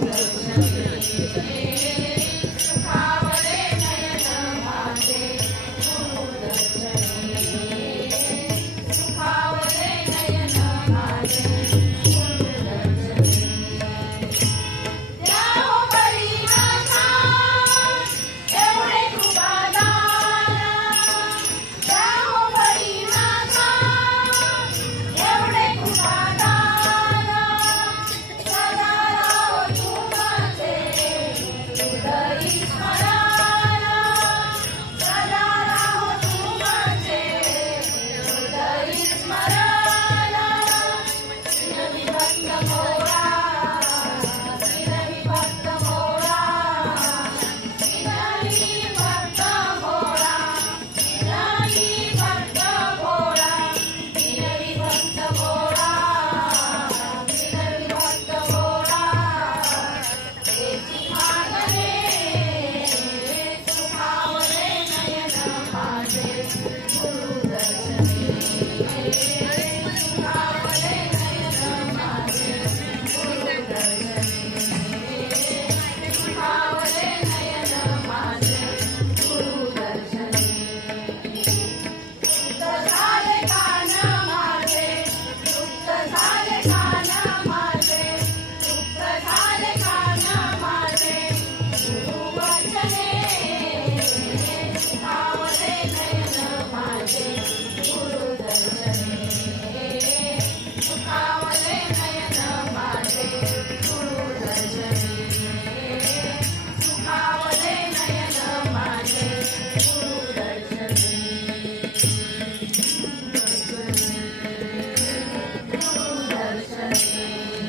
Yeah. Thank you. Thank oh. you.